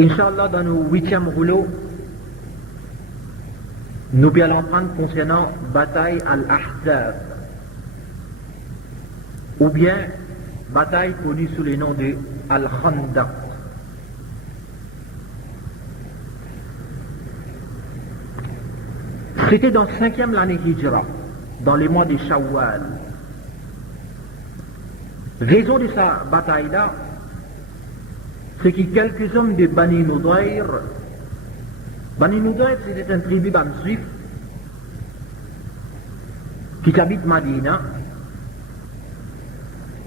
Inch'Allah, dans nos 8e rouleau, nous allons prendre concernant bataille al-Ahzab, ou bien bataille connue sous le nom de Al-Khandaq. C'était dans 5e l'année Hijra, dans les mois de Shawwal. Raison de sa bataille-là, c'est que quelques hommes de Bani Nudayr, c'était une tribu juif qui habite Madina,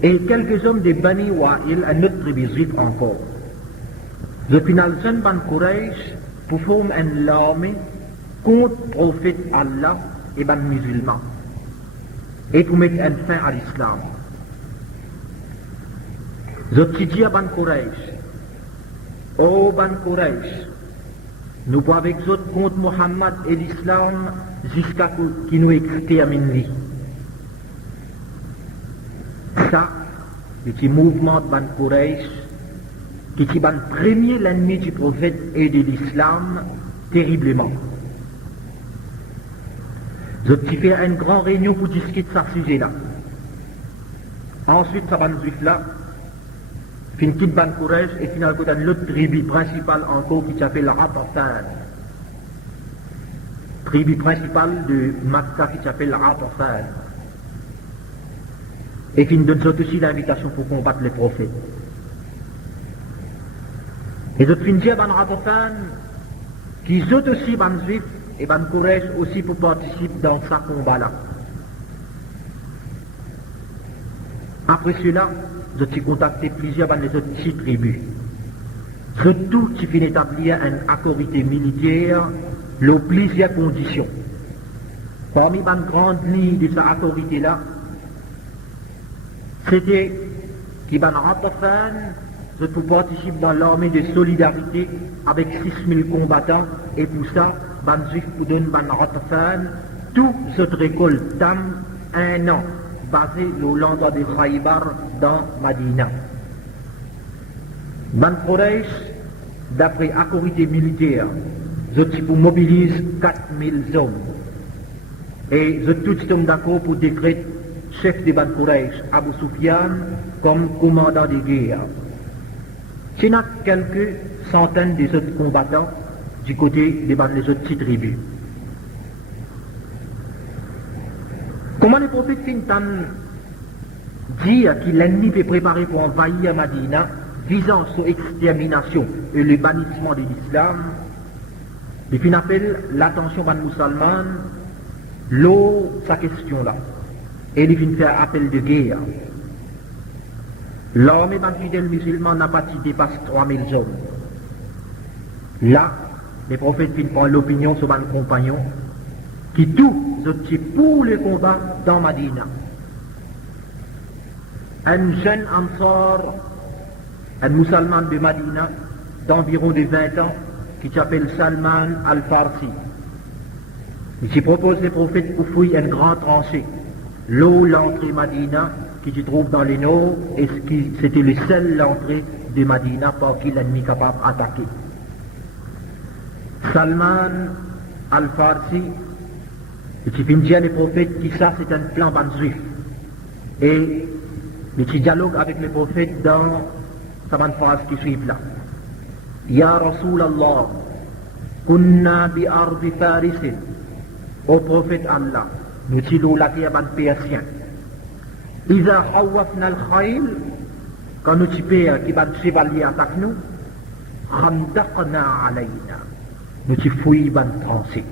et quelques hommes de Bani Wa'il, une autre tribu juive encore. Le final, jeune Ban Quraysh pour former une armée contre le prophète Allah et les musulmans, et pour mettre un fin à l'islam. Je dis à Ban Quraysh, oh Ban Quraysh, nous pouvons avec eux contre Mohammed et l'islam jusqu'à ce qu'il nous extermine. Ça, c'est un mouvement de Ban Quraysh qui est le premier l'ennemi du prophète et de l'islam terriblement. Je fait une grande réunion pour discuter de ce sujet-là. Ensuite, ça va nous suivre là. Fin quitte Ban Quraysh et finalement l'autre tribu principale encore qui s'appelle Ghatafan. Tribu principale de Makkah qui s'appelle Ghatafan. Et qui nous donne aussi l'invitation pour combattre les prophètes. Et je finis à Ban Ghatafan qui sont aussi Ban Juif et Ban Quraysh aussi pour participer dans ce combat-là. Après cela, j'ai contacté plusieurs des autres petites tribus. Surtout, qui finit d'établir un accord militaire, dans plusieurs conditions. Parmi les grandes lignes de cette autorité-là, c'était qui Ban Ghatafan, je peux participer dans l'armée de solidarité avec 6000 combattants, et pour ça, Ban Juif pour donner Ban Ghatafan, toute cette récolte tam 1 an, basé au l'endroit de Khaybar dans Madina. Ban Quraysh, d'après autorité militaire, je mobilise 4000 hommes. Et je tous sommes d'accord pour décréter chef de Ban Quraysh, Abu Sufyan, comme commandant de guerre. Il y a quelques centaines de autres combattants du côté des autres petites tribus. Comment le prophète Fintan dit que l'ennemi peut préparer pour envahir Madina, visant son extermination et le bannissement de l'islam, il fin appelle l'attention des musulmans, sa question là, et il fin faire appel de guerre. L'armée des fidèles musulmans n'a pas dépassé 3000 hommes. Là, les prophètes fin prendre l'opinion sur mes compagnons, qui tout étaient pour le combat dans Madina. Un jeune Ansar, un musulman de Madina, d'environ de 20 ans, qui s'appelle Salman al-Farsi. Il se propose les prophètes pour fouiller une grande tranchée. L'entrée Madina, qui se trouve dans le nord, et c'était le seul entrée de Madina par qui l'ennemi est capable d'attaquer. Salman al-Farsi, et qui vient dire les prophètes qui ça c'est un plan ban juif. Et qui dialogue avec les prophètes dans sa phrase qui suit là. Ya Rasulallah, kunna bi ardi farisin. Au prophète Allah, nous sommes la terre ban persien. Iza hawafna al-khayl, quand nous sommes qui ban chevalier attaque nous, khandaqna alayna. Nous sommes fouillés ban tranchée.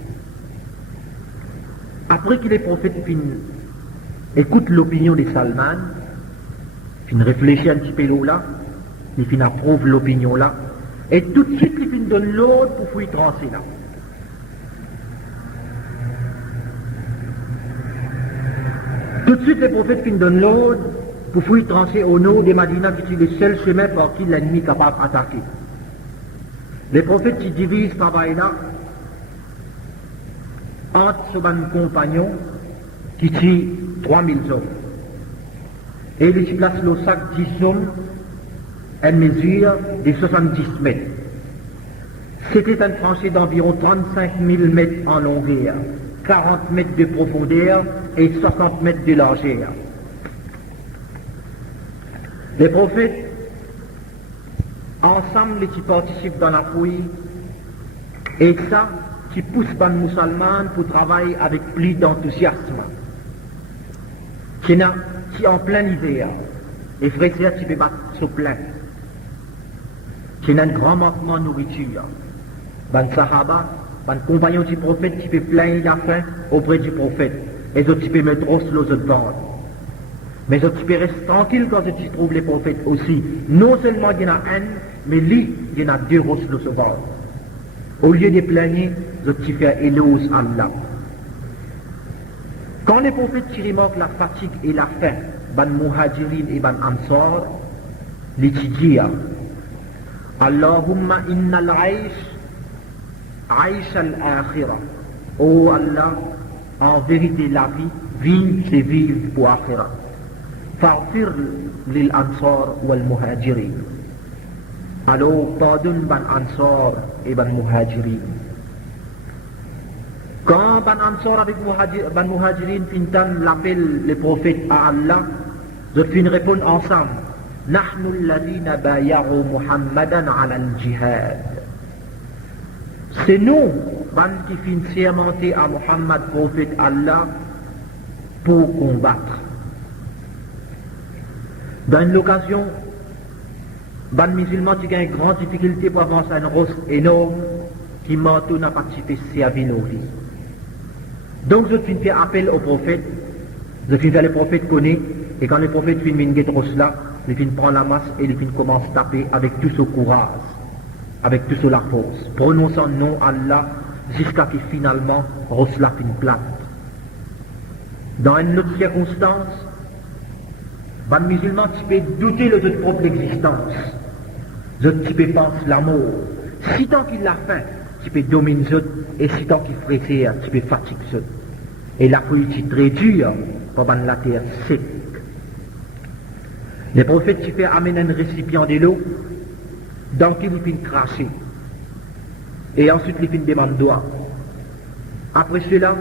Après que les prophètes écoutent l'opinion de Salman, ils réfléchissent un petit peu là, ils approuvent l'opinion là, et tout de suite ils donnent l'ordre pour fouiller trancher là. Tout de suite les prophètes donnent l'ordre pour fouiller trancher au nord de Madina, qui est le seul chemin par qui l'ennemi est capable d'attaquer. Les prophètes qui divisent ce travail-là entre ce compagnon qui tue 3000 hommes. Et il se place le sac 10 hommes, une mesure de 70 mètres. C'était une tranchée d'environ 35 000 mètres en longueur, 40 mètres de profondeur et 60 mètres de largeur. Les prophètes, ensemble, qui participent dans la fouille, et ça, qui pousse les musulmans pour travailler avec plus d'enthousiasme. Qui en plein hiver, les frères qui peuvent battre sur plein. Qui a un grand manquement de nourriture. Les sahaba, les compagnons du prophète qui peuvent plein la faim auprès du prophète. Et autres qui peuvent mettre os l'eau de vendre. Mais autres qui peuvent rester tranquilles quand ils trouvent les prophètes aussi. Non seulement il y en a un, mais lui, il y en a deux os l'eau de vendre. Au lieu de plaigner, autres qui font éloge à Allah. Quand les prophètes qui remarquent la fatigue et la faim, ban muhajirin et ban ansar, les disent Allahumma innal aish al-akhira. Oh Allah, en vérité la vie c'est vivre pour akhira. Fa'fir lil ansar wal muhajirin. Alors pardonne ban ansar et ban muhajirin. Quand ban ansar avec ban muhajirin fintan l'appel les prophètes à Allah, je fin répondre ensemble. نحن الذين بايعوا محمدا على الجهاد. C'est nous, ban qui fin sermenté à Muhammad, prophète Allah, pour combattre. Dans l'occasion, ban musulman qui a une grande difficulté pour avancer un roche énorme, qui manteau n'a participé à servir nos vies. Donc je fin faire appel au prophète, je fin faire le prophète connaît, et quand le prophète fin minguet roche là, les filles prennent la masse et les filles commencent à taper avec tout ce courage, avec tout ce la force, prononçant non Allah jusqu'à ce que finalement Ross la fin plate. Dans une autre circonstance, les musulmans tu peux douter de votre propre existence, tu peux penser la mort. Si tant qu'il l'a faim, tu peux dominer et si tant qu'il frétire, tu peux fatiguer. Et la politique très dure pour la terre sec. Les prophètes qui fait amener un récipient de l'eau, dans qui ils finissent cracher. Et ensuite ils finissent demander d'eau. Après cela,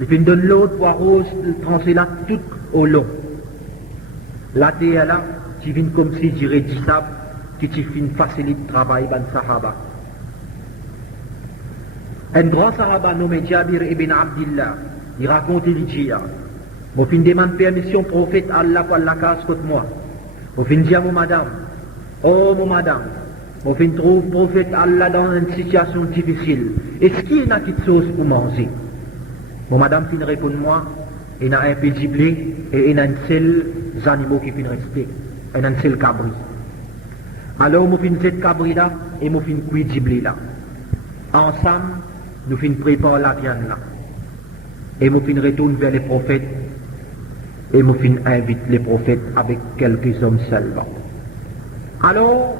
ils finissent donner l'eau pour arroser, trancher là tout au long. La terre là, qui vient comme si dirait du sable, qui finit faciliter le travail dans Sahaba. Un grand Sahaba nommé Jabir ibn Abdillah, il raconte l'Ijia. Mon fin demande permission prophète Allah pour la casse contre moi. Mon fin dit à mon madame, oh mon madame, mon fin trouve prophète Allah dans une situation difficile. Est-ce qu'il y a quelque chose pour manger? Mon madame fin répond moi, il y a un peu de blé et il y a un seul animal qui fin rester, il y a un seul cabri. Alors mon fin cette cabri là et mon fin cuit du blé là. Ensemble, nous fin préparer la viande là. Et mon fin retourne vers les prophètes. Et Moufin invite les prophètes avec quelques hommes seulement. Alors,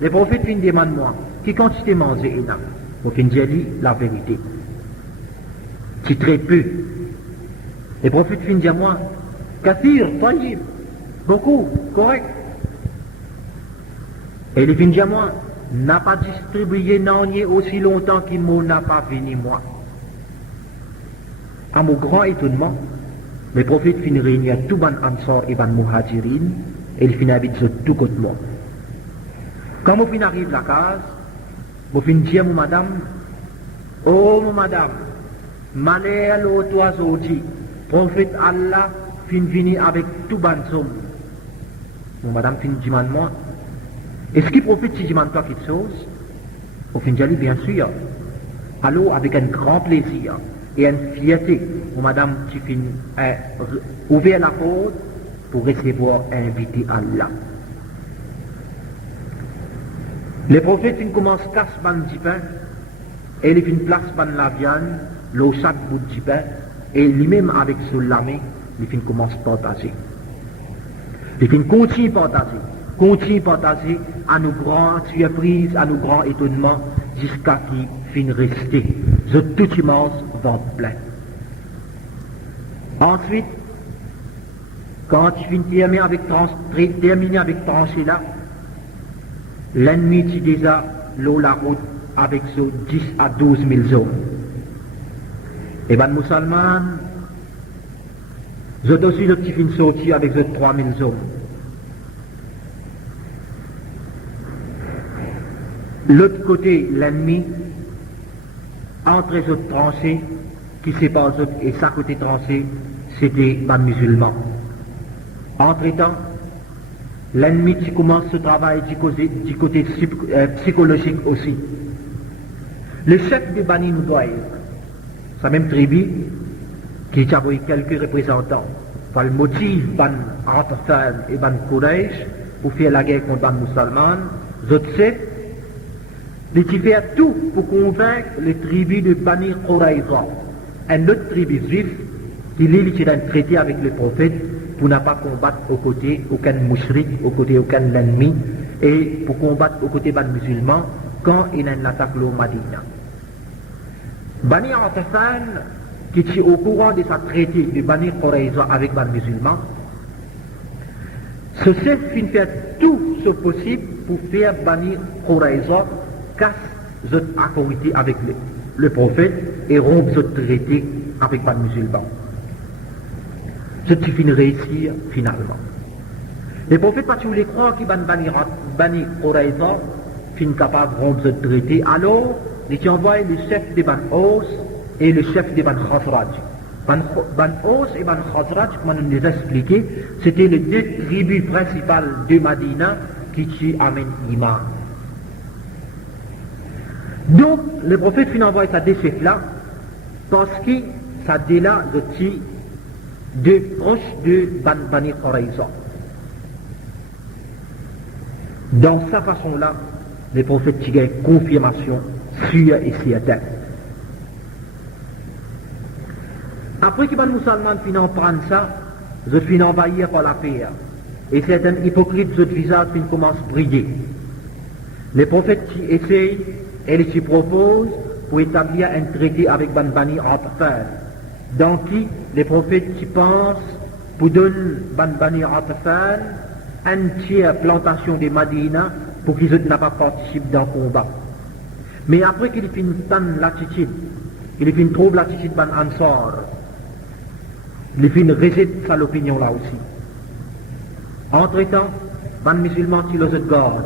les prophètes viennent demander moi, qui quantité manger il a? Moufin dit la vérité. C'est très peu. Les prophètes viennent dire moi, kathir, taïb, beaucoup, correct. Et les viennent dire moi, n'a pas distribué n'en aussi longtemps qu'il n'a pas venu moi. À mon grand étonnement, les prophètes finissent réunir tout ban ansar et ban muhajirin et ils finissent habiter sur tout côté moi. Quand mon fin arrive à la case, mon fin dit à mon madame, oh mon madame, malheur l'autre oiseau dit, prophète Allah fin venir avec tout ban somme. Mon madame fin dit moi, est-ce que le prophète si demande toi quelque chose? Mon fin dit bien sûr. Alors avec un grand plaisir et une fierté, mon madame qui finit ouvert la porte pour recevoir inviter Allah. Les prophètes commencent à casser ban du pain et ils finissent place ban la viande, l'eau chaque bout du pain et lui-même avec son lamé, ils finissent commence à partager. Ils finissent continuer à partager à nos grandes surprises, à nos grands étonnements jusqu'à qu'ils finissent rester. Je tout immense ventre plein. Ensuite, quand tu finis terminer avec trancher là, l'ennemi tu déjà l'eau la route avec ce 10 à 12 000 hommes. Et ben, musulmans, je aussi le petit fin sorti avec ce 3 000 hommes. L'autre côté, l'ennemi, entre les autres tranchées, qui sépare les autres, et sa côté tranchée, c'était les musulmans. Entre-temps, l'ennemi qui commence ce travail du côté psychologique aussi. Le chef de Bani Noudaï, sa même tribu, qui a envoyé quelques représentants, par le motif Ban Atafan et Ban Quraysh, pour faire la guerre contre les musulmans, autres chefs, ils fait tout pour convaincre les tribus de Bani Qurayza, une autre tribu juive, qui est un traité avec le prophète, pour ne pas combattre aux côtés aucun mouchrik, aux côtés aucun ennemi, et pour combattre aux côtés des musulmans quand il y a une attaque au Madina. Bani Atafan, qui est au courant de sa traité de Bani Qurayza avec les musulmans, ce chef fait tout ce possible pour faire Bani Qurayza casse cette accorité avec le prophète et rompre ce traité avec les musulmans. Ce qui finit réussir finalement. Les prophètes, parce que vous les croire que Bani Qurayza finit capable de rompre ce traité, alors ils envoient le chef de Ban Aus et le chef de Ban Khazraj. Ban Aus et Ban Khazraj, comme on nous a expliqué, c'était les deux tribus principales de Madina qui amènent l'Iman. Donc, le prophète finit envoyer sa deux chefs-là parce que ça déla de proches de Bani Qurayza. Dans sa façon-là, les prophètes qui gagnent confirmation sûre et certaine. Après que les musulmans finissent prendre ça, ils finissent envahir par la paix. Et certains hypocrites, leur visage commencent à briller. Les prophètes qui essayent et qui proposent pour établir un traité avec Bani Atafan, dans qui les prophètes qui pensent pour donner Bani Atafan une tiers plantation de Madina pour qu'ils n'aient pas participé dans le combat. Mais après qu'ils finissent l'attitude, qu'ils finissent trouver l'attitude Ban Ansar, ils finissent rejeter sa l'opinion là aussi. Entre-temps, Ban musulmans qui les gardent,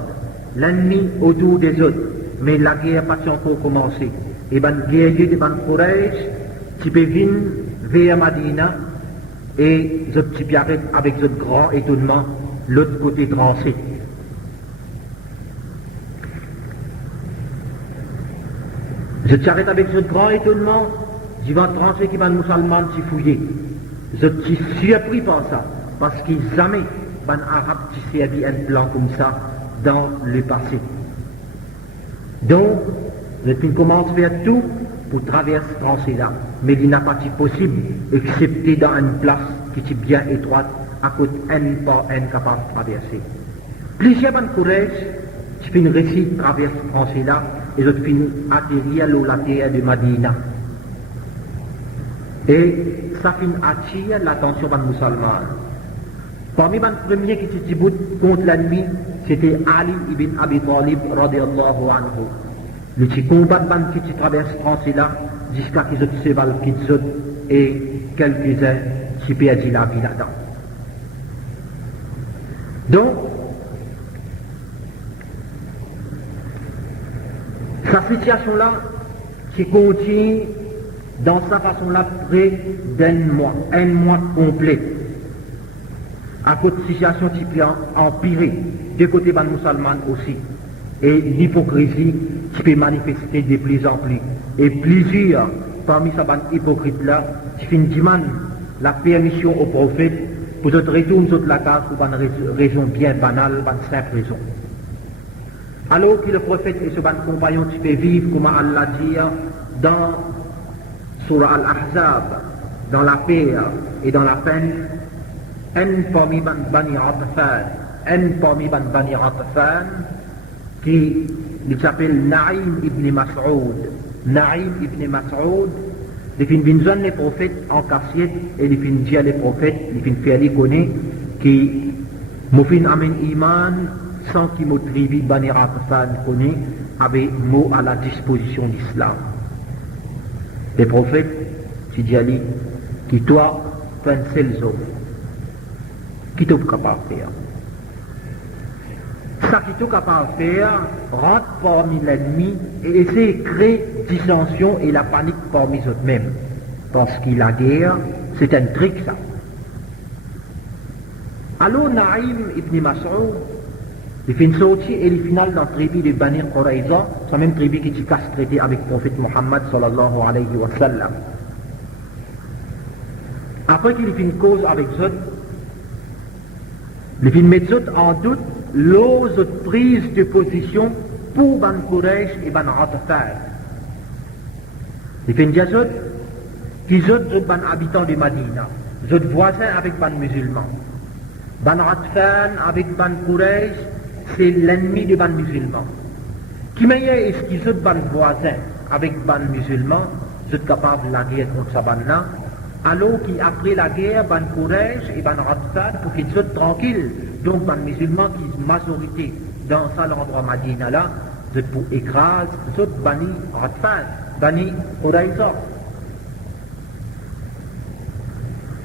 l'ennemi autour des autres, mais la guerre n'a pas encore commencé. Et Ban guerrier de Ban Quraysh, qui peut venir vers Madina, et je petit arrête avec ce grand étonnement, l'autre côté tranché. Je t'arrête avec ce grand étonnement, je vais trancher qui va nous musulmans s'y fouiller. Je suis surpris par ça, parce que jamais un arabe qui servi un plan comme ça dans le passé. Donc, je commence à faire tout pour traverser ce tranché-là, mais il n'a pas été possible, excepté dans une place qui est bien étroite, à côté un par un capable de traverser. Plusieurs Ban Quraysh, qui finissent réussir de traverser ce tranché-là, et je finis atterrir la terre de Madina. Et ça finit attirer l'attention des musulmans. Parmi les premiers qui étaient debout contre l'ennemi, c'était Ali ibn Abi Talib radiallahu anhu. Le petit combat qui traverse ce tranché-là, jusqu'à qu'ils aient se valent et quelques-uns qui perdent la vie là-dedans. Donc, sa situation-là, qui continue dans sa façon-là près un mois complet. À cause de situation qui peut empirer, de côté des musulmans aussi. Et l'hypocrisie qui peut manifester de plus en plus. Et plusieurs parmi ces hypocrites-là, qui demandent la permission au prophète pour se retourner sur la case pour une raison bien banale, une simple raison. Alors que le prophète et ses compagnons qui peuvent vivre, comme Allah dit, dans Surah Al-Ahzab, dans la paix et dans la peine, un parmi Bani Atafan, qui s'appelle Naïm ibn Mas'oud. Naïm ibn Mas'oud, il finit venir les prophètes en cassiette et il finit dire les prophètes, il finit faire les connaître qui m'ont fait amène iman sans qu'il mot tribu Bani Ghatafan connu, avait mot à la disposition d'Islam. Les prophètes, Sidi Ali, qui toi, pensez les hommes, qui t'es capable de faire. Ça qui t'est capable de faire, rentre parmi l'ennemi et essaie de créer dissension et la panique parmi eux-mêmes. Parce que la guerre, c'est un trick ça. Alors Naïm ibn Mas'ud, il fait une sortie et il finale dans la tribu de Bani Qurayza, c'est la même tribu qui s'est traité avec le prophète Mohammed sallallahu alayhi wa sallam. Après qu'il fait une cause avec eux, il fait mettre en doute l'autre prise de position pour Ban Quraysh et Ban Ghatafan. Il fait une diazot qui sont ban habitants de Madina, sont voisins avec ban musulmans. Ban Ghatafan avec Ban Quraysh, c'est l'ennemi de ban musulmans. Qui meilleur est-ce qu'ils sont ban voisins avec ban musulmans, sont capables de la guerre contre sa ban-là, alors qu'après la guerre, Ban Quraysh et Ban Ghatafan, pour qu'ils soient tranquilles, donc Ban musulmans qui sont majorité dans ça l'endroit Madina là, c'est pour écraser, c'est Bani Ghatafan, Bani Qurayza.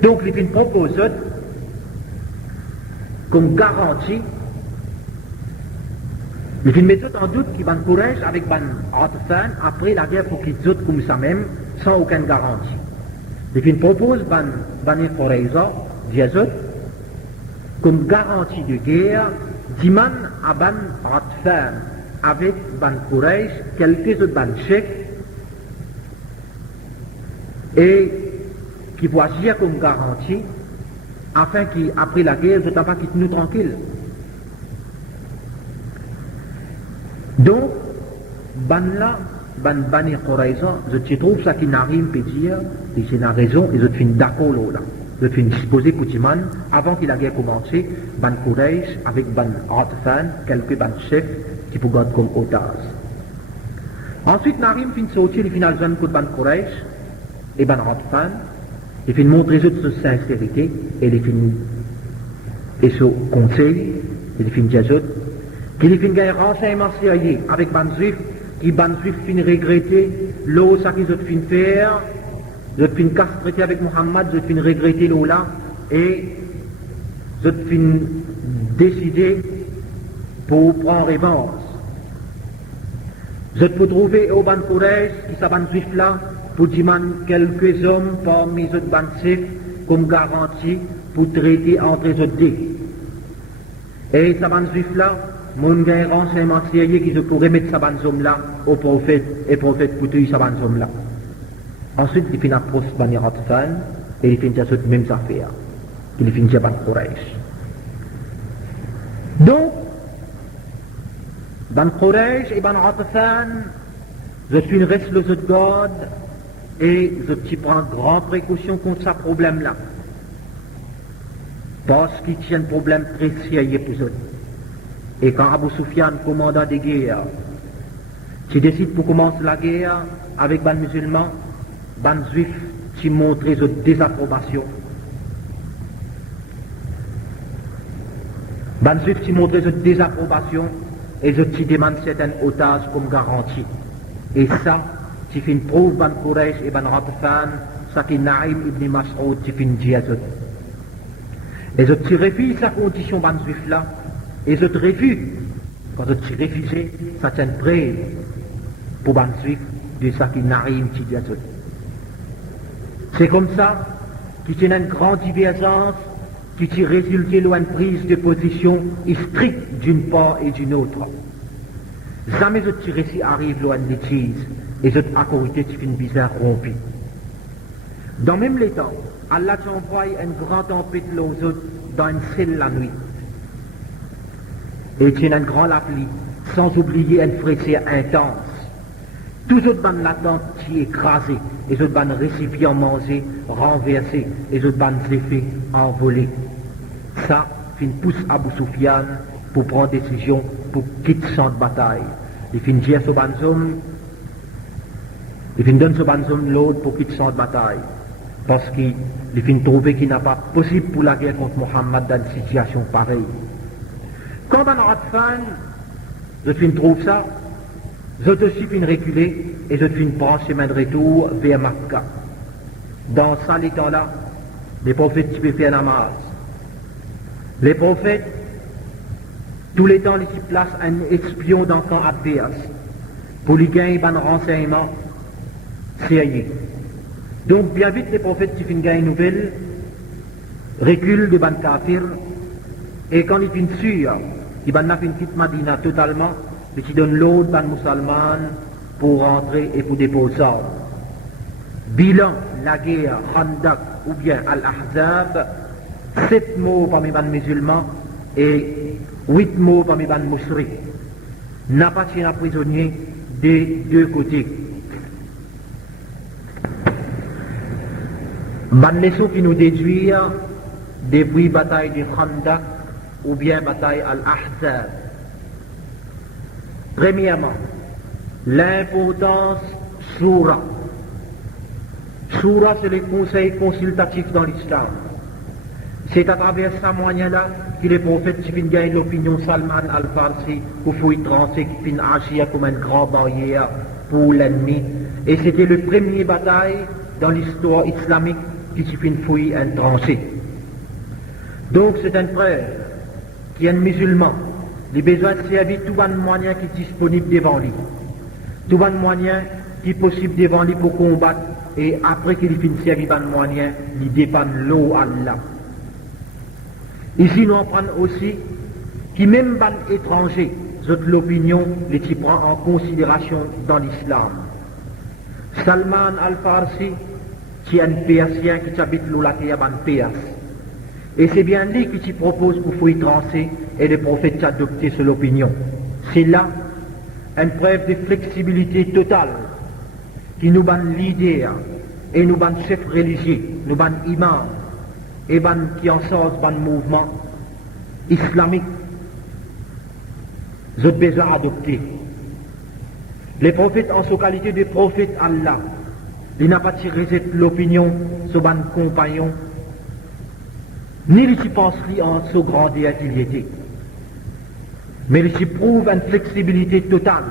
Donc les films proposent comme garantie, les films mettent en doute qu'ils Ban Quraysh avec Ban Ghatafan, après la guerre pour qu'ils soient comme ça même, sans aucune garantie. Les films proposent Bani Qurayza, Diazot, comme garantie de guerre, d'Iman à Ban Ghatafan, avec Ban Quraysh, quelques autres Ban Sheikh, et qui vont agir comme garantie, afin qu'après la guerre, je ne pas quitter nous tranquilles. Donc, Bani Qurayza, je trouve ça qui n'arrive pas dire, et c'est la raison, et je suis d'accord là. Je suis disposé pour Timan, avant que la guerre commence, Ban Quraysh avec Ban Ghatafan, quelques Ban chefs qui pour garder comme otages. Ensuite, Narim fin sortir, il finit zone contre Ban Quraysh et Ban Ghatafan, il finit montrer de sincérité, et il finit et ce conseil, il finit dire qu'il finit gagner renseignement sérieux avec Ban Juif, qui Ban Juif finit regretter l'eau, ça qu'ils ont finit faire. Je fin castré avec Mohammed, je fin regretter l'Ola et je fin décider pour prendre revanche. Je peux trouver au Ban Quraysh, qui s'aban juif là, pour dire quelques hommes parmi les Ban Sif comme garantie pour traiter entre les deux. Et s'aban juif là, mon gars renseignement sérieux qui se pourrait mettre s'aban homme là au prophète et prophète pour tuer s'aban homme là. Ensuite, il finit approche Bani Ghatafan et il finit à cette même affaire. Il finit à Ban Quraysh. Donc, Ban Quraysh et Ban Ghatafan, je suis une reste de garde et je prends grande précaution contre ce problème-là. Parce qu'il tient un problème très sérieux pour eux. Et quand Abu Sufyan, commandant des guerres, qui décide pour commencer la guerre avec Ban musulmans, Ban Juif qui montrait sa désapprobation. Ban Juif qui montrait sa désapprobation et qui demande certains otages comme garantie. Et ça, qui fait une preuve Ban Quraysh et Ban Ghatafan, ça qui Naïm ibn Mas'ud qui fait une diazot. Et je refuse sa condition Ban Juif là, et je refuse. Quand je refuse, ça c'est une preuve pour Ban Juif de ça qui Naïm qui diazot. C'est comme ça qu'il y a une grande divergence qui résulte d'une prise de position stricte d'une part et d'une autre. Jamais ce récit arrive loin de l'étise et cette accordité qui finit bizarre rompue. Dans même les temps, Allah t'envoie une grande tempête aux autres dans une selle la nuit. Et il y a une grande appli, sans oublier une fraîcheur intense. Tous autres ban l'attente qui est écrasé, et autres ban récipients mangés, renversés, et autres ban effets envolés. Ça, fin pousse Abu Sufyan pour prendre décision pour quitter le champ de bataille. Il fin dire ce banzom, il fin donne ce banzom l'autre pour quitter le champ de bataille. Parce qu'il fin trouver qu'il n'a pas possible pour la guerre contre Mohammed dans une situation pareille. Quand on a fan, je te trouve ça, je te suis fin reculer et je te prends chemin de retour vers Makka. Dans ça, les temps-là, les prophètes qui peuvent faire namaz. Les prophètes, tous les temps, ils se placent un espion dans le camp adverse pour lui gagner un renseignement sérieux. Donc, bien vite, les prophètes qui finissent une nouvelle reculent de ban kafir et quand ils finissent sûrs, ils ban quitte Madina totalement, mais qui donnent l'autre ban musulman pour rentrer et pour déposer ça. Bilan, la guerre, Khandak ou bien Al-Ahzab, 7 mots parmi les musulmans et 8 mots parmi les mouchris. N'a pas de prisonniers des deux côtés. Ban leçon qui nous déduit depuis bataille de Khandak ou bien bataille Al-Ahzab. Premièrement, l'importance Shura. Shura, c'est le conseil consultatif dans l'islam. C'est à travers ce moyen-là que les prophètes qui gagnent l'opinion Salman al-Farsi ou Fouille Trancé qui finissent agir comme une grande barrière pour l'ennemi. Et c'était le premier bataille dans l'histoire islamique qui finit fouille un tranché. Donc c'est une preuve qu'il y a un musulman, il a besoin de servir tout un moyen qui est disponible devant lui. Tout un moyen qui est possible devant lui pour combattre et après qu'il finit de servir un moyen, il dépend l'eau à Allah. Ici nous apprenons aussi que même les étrangers, l'opinion, les qui prend en considération dans l'islam. Salman al-Farsi, qui est un Persien qui habite l'Oulakia ban Perse. Et c'est bien lui qui t'y propose pour fouiller trancer et le prophète t'a adopté sur l'opinion. C'est là une preuve de flexibilité totale qui nous ban leader et nous ban chef religieux, nous ban imam et ban qui en sort ban mouvement islamique. Vous avez besoin d'adopter. Les prophètes en sa qualité de prophète Allah, il n'a pas tiré l'opinion sur ban compagnon, ni il pense en sa grandeur qu'il était. Mais il prouve une flexibilité totale.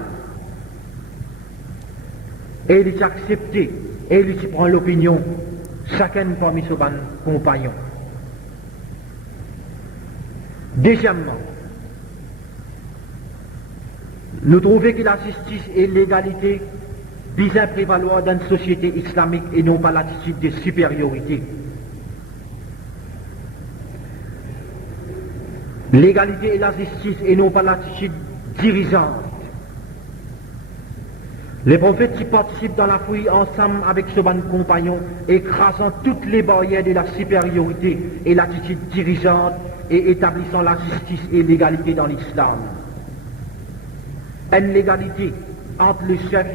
Et il accepte, et il prend l'opinion, chacun parmi ses compagnons. Deuxièmement, nous trouvons que la justice et l'égalité bien prévaloir dans une société islamique et non pas l'attitude de supériorité. L'égalité et la justice et non pas l'attitude dirigeante. Les prophètes qui participent dans la fouille ensemble avec ce bon compagnon, écrasant toutes les barrières de la supériorité et l'attitude dirigeante et établissant la justice et l'égalité dans l'islam. Une égalité entre le chef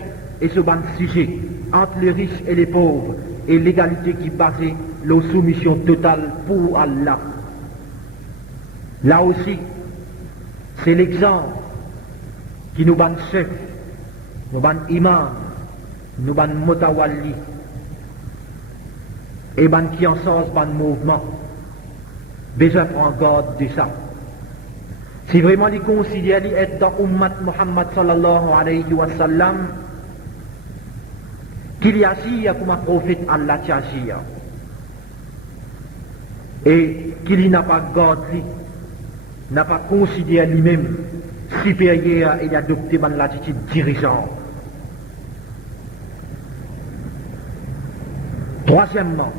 et ce bon sujet, entre les riches et les pauvres, et l'égalité qui basée la soumission totale pour Allah. Là aussi, c'est l'exemple qui nous ban chef, nous ban imam, nous ban motawalli, et ban qui en sort ban mouvement. Besoin prendre garde de ça. Si vraiment il considère être dans Ummat Muhammad sallallahu alayhi wa sallam, qu'il y agit comme un prophète Allah qui agit. Et qu'il n'a pas gardé, n'a pas considéré lui-même supérieur et adopté l'attitude dirigeante. Troisièmement,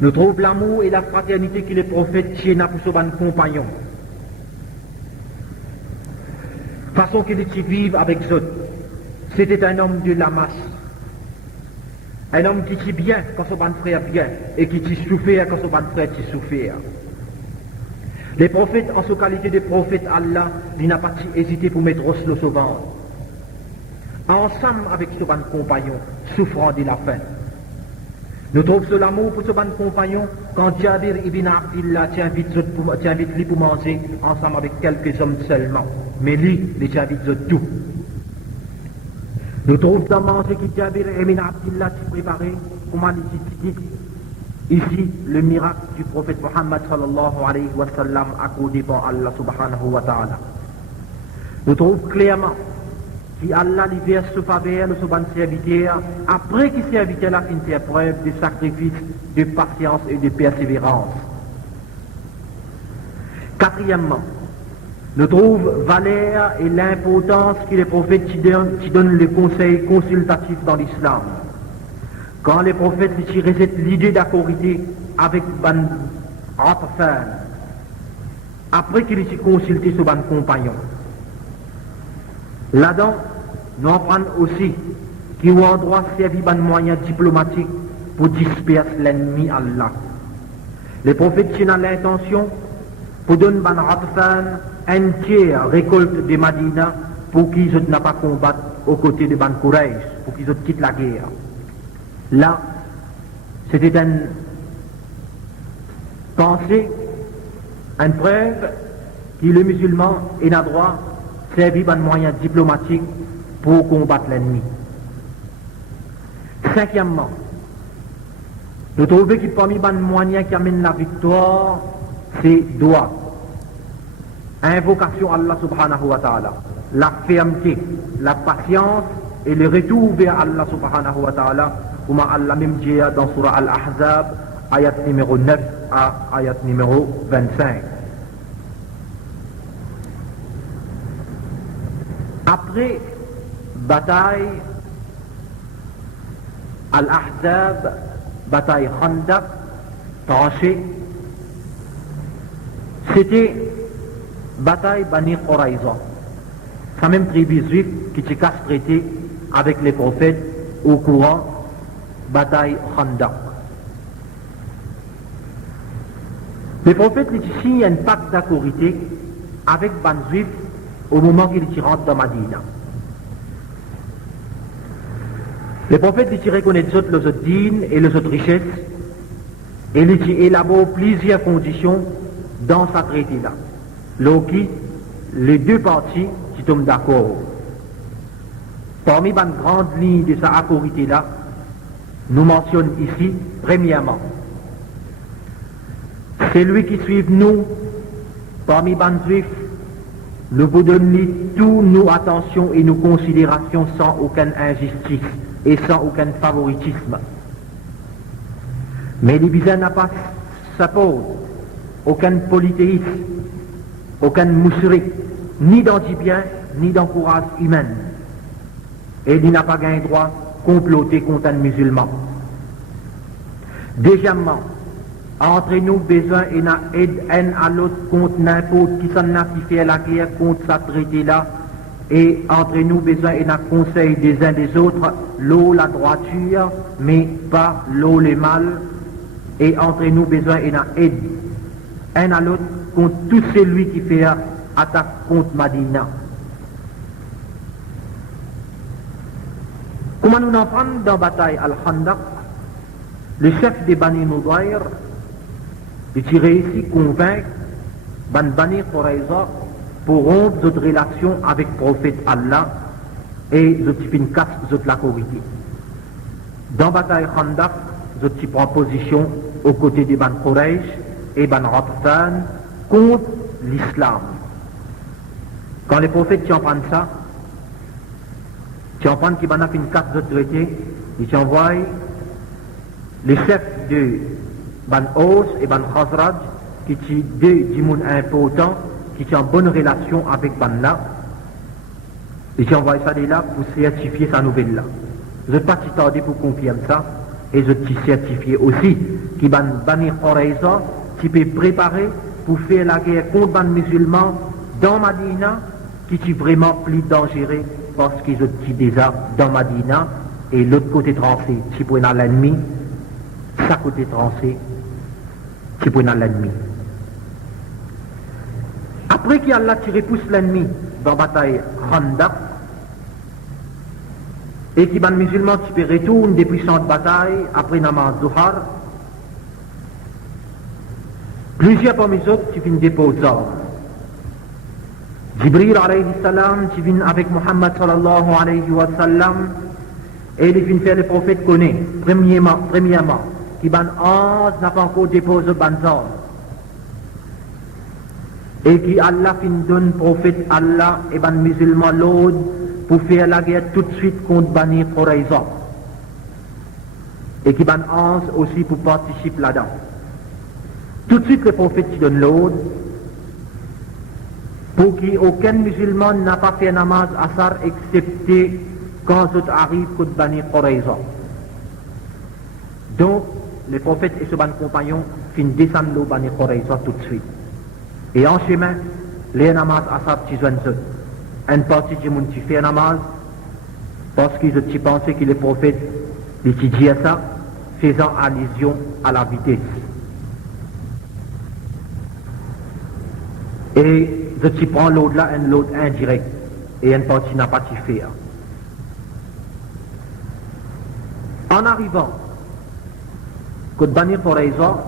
nous trouvons l'amour et la fraternité que les prophètes tiennent pour ses compagnons. Façon qu'ils vivent avec eux. C'était un homme de la masse. Un homme qui dit bien quand son frère bien et qui dit souffert quand son frère dit souffert. Les prophètes, en sa qualité de prophète Allah, il n'a pas hésité pour mettre le sauvant. Ensemble avec son compagnon, souffrant de la faim. Nous trouvons de l'amour pour son compagnon quand Jabir ibn Abdillah t'invite lui pour manger ensemble avec quelques hommes seulement. Mais lui, il invite tout. Nous trouvons dans manger que Jabir ibn Abdillah qui préparait, comment il dit, Ici, le miracle du prophète Muhammad sallallahu alayhi wa sallam accordé par Allah subhanahu wa ta'ala. Nous trouvons clairement qu'Allah lui verse ce faveur de son serviteur après qu'il serviteur a fait faire preuve de sacrifice, de patience et de persévérance. Quatrièmement, nous trouvons valeur et l'importance que les prophètes qui donnent les conseils consultatifs dans l'islam. Quand les prophètes rejettent l'idée d'accorder avec Ban Atfan, après qu'ils aient consulté sur Ban compagnon. Là-dedans, nous apprenons aussi qu'il y a un droit servi Ban moyen diplomatique pour disperser l'ennemi Allah. Les prophètes qui ont l'intention pour donner Ban Atfan un tiers récolte de Madina pour qu'ils n'aient pas combattre aux côtés de Ban Quraysh, pour qu'ils quittent la guerre. Là, c'était une pensée, une preuve que le musulman est à droit servir d'un moyen diplomatique pour combattre l'ennemi. Cinquièmement, nous trouvons que parmi les moyens qui amènent la victoire, c'est doigt, invocation à Allah subhanahu wa ta'ala, la fermeté, la patience et le retour vers Allah subhanahu wa ta'ala, comme Allah même dit dans Surah Al-Ahzab, ayat numéro 9 à ayat numéro 25. Après bataille Al-Ahzab, bataille Khandaq, tranchée, c'était bataille Bani Qurayza. C'est même tribu juif qui s'est traité avec les prophètes au courant bataille Khandaq. Les prophètes signent un pacte d'accorité avec Ban Juif au moment qu'ils rentrent dans Madina. Les prophètes reconnaissent les autres dînes et les autres richesses et ils élaborent plusieurs conditions dans sa traité-là. Les deux parties qui tombent d'accord. Parmi les grandes lignes de sa accorité-là, nous mentionnons ici, premièrement, celui qui suit nous, parmi les juifs, nous vous donnons toute nos attentions et nos considérations sans aucune injustice et sans aucun favoritisme. Mais l'Ibisa n'a pas s'appose aucun polythéisme, aucun moussrik, ni dans du bien, ni dans courage humain. Et il n'a pas gain droit comploter contre un musulman. Deuxièmement, entre nous besoin et n'a aide un à l'autre contre n'importe qui s'en a qui fait la guerre contre sa traité-là, et entre nous besoin et n'a conseil des uns des autres, l'eau la droiture, mais pas l'eau les mal, et entre nous besoin et n'a aide un à l'autre contre tout celui qui fait attaque contre Madina. Comment nous en prenons dans la bataille Al-Khandaq, le chef des Bani Mudayr, il réussit à convaincre Bani Qurayza pour rompre notre relation avec le prophète Allah et notre type casse notre la corrigé. Dans la bataille Khandaq, notre prend position aux côtés des Ban Quraysh et Ban Ghatfan contre l'islam. Quand les prophètes en prennent ça, qui en prennent qui van fait une carte de traité, ils envoient les chefs de Ban Aus et Ban Khazraj, qui sont deux dimoun importants, qui sont en bonne relation avec Ban là, ils envoient ça de là pour certifier sa nouvelle là. Je n'ai pas tardé pour confirmer ça, et je t'ai certifié aussi qui Bani Qurayza, qui peut préparer pour faire la guerre contre Ban musulmans dans Madina, qui est vraiment plus dangereux parce qu'ils ont déjà dans Madina et l'autre côté trancé, qui peut être l'ennemi, sa côté trancé, qui peut être l'ennemi. Après qu'Allah repousse l'ennemi dans la bataille Khandaq, et qui ban musulmans qui peut retourner des puissantes batailles après Namaz Zuhar, plusieurs parmi eux qui viennent déposer armes. Jibril alayhi salam qui vient avec Muhammad sallallahu alayhi wa sallam et il vient faire le prophète connaît premièrement qui ban ange n'a pas encore déposé ban ordre. Et qui Allah fin donne prophète Allah et ban musulman l'autre pour faire la guerre tout de suite contre Bani Qurayza. Et qui ban ange aussi pour participer là-dedans. Tout de suite le prophète qui donne l'ordre pour qu'aucun musulman n'a pas fait namaz asar excepté quand il arrive contre Bani Qurayza. Donc, le prophète et ce ban compagnon fin descendre au Bani Qurayza tout de suite. Et en chemin, les namaz asar qui joignent une partie du monde qui fait namaz parce qu'ils ont pensé que le prophète étudiait ça, faisant allusion à la vitesse. Et je prends l'autre là, l'autre indirect, et une partie n'a pas fait. En arrivant, quand Bani Qurayza,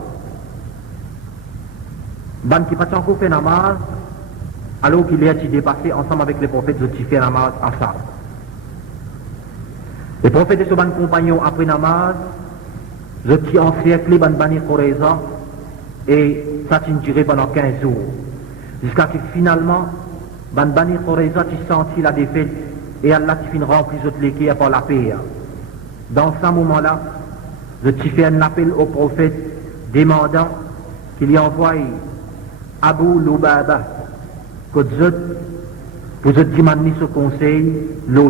Ban qui pas encore fait namaz, alors qu'il est dépassé ensemble avec les prophètes, je fait namaz à ça. Les prophètes et ce ban compagnon après namaz, je t'ai encerclé Bani Qurayza, et ça t'y duré pendant 15 jours. Jusqu'à ce que finalement, Bani Qurayza t'y senti la défaite, et Allah t'y fin rempli de l'équerre par la paix. Dans ce moment-là, je t'y fais un appel au prophète, demandant qu'il y envoie Abu Lubaba, pour te demander ce conseil,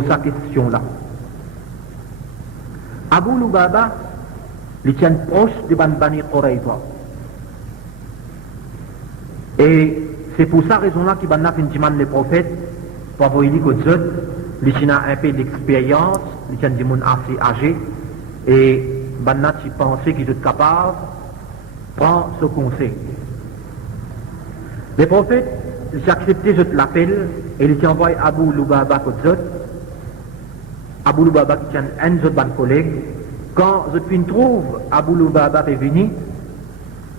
sa question là. Abu Lubaba, il tient proche de Bani Qurayza. Et c'est pour sa raison-là qu'il a fait demander le prophète, pour voir il a un peu d'expérience, il tient des gens assez âgés, et Banna qui pensait qu'il est capable, prend ce conseil. Le prophète, j'ai accepté, je l'appelle, et il envoie Abu Lubaba Kodzot. Abu Lubaba qui tient un autre bon collègue. Quand je trouve Abu Lubaba est venu,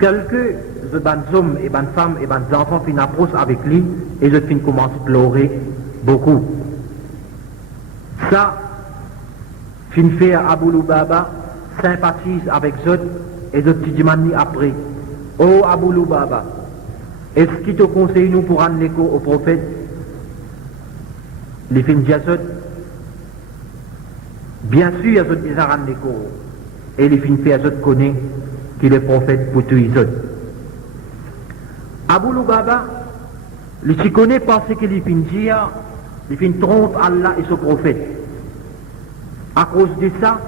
quelques hommes et bonnes femmes et bonnes enfants fin approchent avec lui, et je commence à pleurer beaucoup. Ça, fin fait Abu Lubaba sympathise avec eux, et je te demande après, oh Abu Lubaba, est-ce qu'il te conseille nous pour rendre l'écho au prophète? Les films disent bien sûr, il y a déjà rendre l'écho. Et les films fait connaît qu'il est prophète pour tous les autres. Abu Lubaba, il s'y connaît parce qu'il est fin dire, il fin trompe Allah et son prophète. À cause de ça,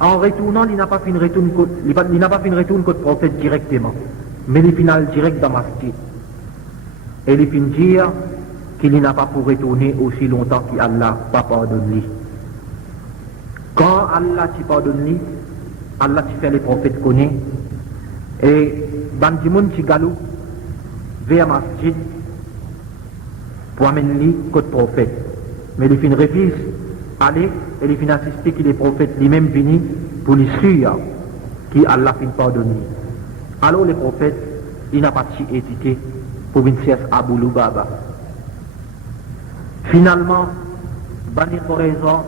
en retournant, il n'a pas fait une retourne contre le prophète directement. Mais il final direct dans masjid. Et il finit dire qu'il n'a pas pour retourner aussi longtemps qu'Allah pas pardonné. Quand Allah t'y pardonne, Allah t'y fait les prophètes connaître. Et Bandimoun t'y galou vers masjid pour amener lui contre prophète. Mais il finit refuse aller et il finit assister que les prophètes lui-même venus pour lui sûr qu'Allah finit pardonner. Alors le prophète, il n'a pas hésité pour venir Abu Lubaba. Finalement, Bani Qurayza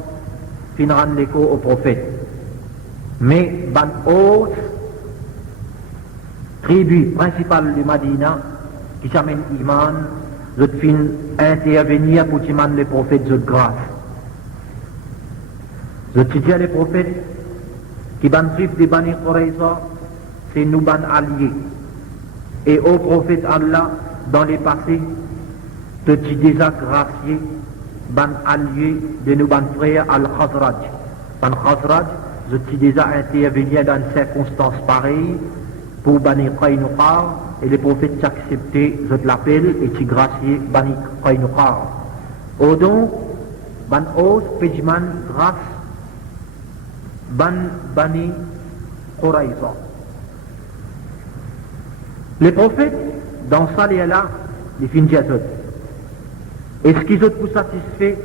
fin rend l'écho au prophète. Mais Ban autre tribu principale de Madina, qui s'amène Iman, je fin intervenir pour demander le prophète de grâce. Je te dis à les prophètes qui ban suivre de Bani Qurayza, c'est nous ban alliés. Et au prophète Allah, dans les passés, te dit déjà gracié, ban alliés de nous ban frères Al-Khazraj. Ban Khazraj, je t'ai déjà intervenu dans une circonstance pareille pour Bani Qaynuqa, et les prophètes t'accepté, je te l'appelle, et tu gracié Bani Qaynuqa. Au donc, ban os, pédiman, grâce, Bani Qurayza. Les prophètes, dans ça et là, ils finissent à eux. Est-ce qu'ils ont tout satisfait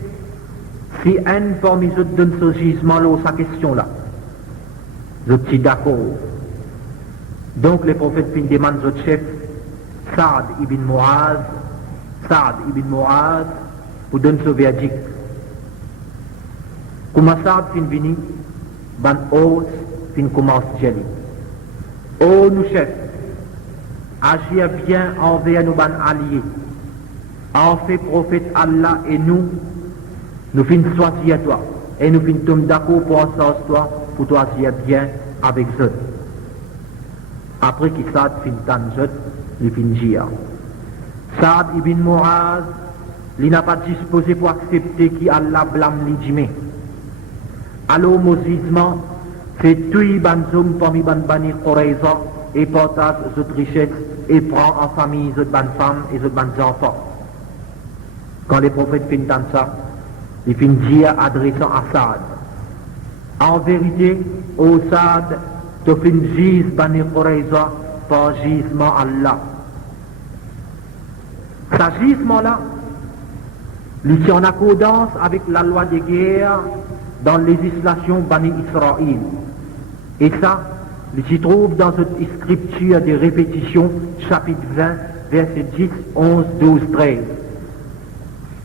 si un parmi eux donne ce gisement là, sa question là? Je suis d'accord. Donc les prophètes finissent demandent au chef Saad ibn Muaz, pour donner ce verdict. Comment Saad finit venir, ban os fin commence jelly. ô nous chefs, agir bien envers nos ban alliés, en fait prophète Allah et nous finissons choisir toi, et nous finissons d'accord pour en toi, pour toi agir bien avec eux. Après qu'il s'ad fin tan eux, il finit. Saad ibn Muaz, il n'a pas disposé pour accepter qu'Allah blâme l'idjimé. Alors, Mosisement, c'est tout Ibanzoum parmi Bani Qurayza et partage cette richesse et prend en famille cette bonne femme et cette bonnes enfants. Quand les prophètes finissent ça, ils finissent adressant à Saad. En vérité, au Saad, tu finis Bani Qurayza par gisement Allah. Ce gisement-là, il est en accordance avec la loi de guerre dans les législation Bani Israël. Et ça, il s'y trouve dans cette scripture de répétition, chapitre 20, versets 10, 11, 12, 13.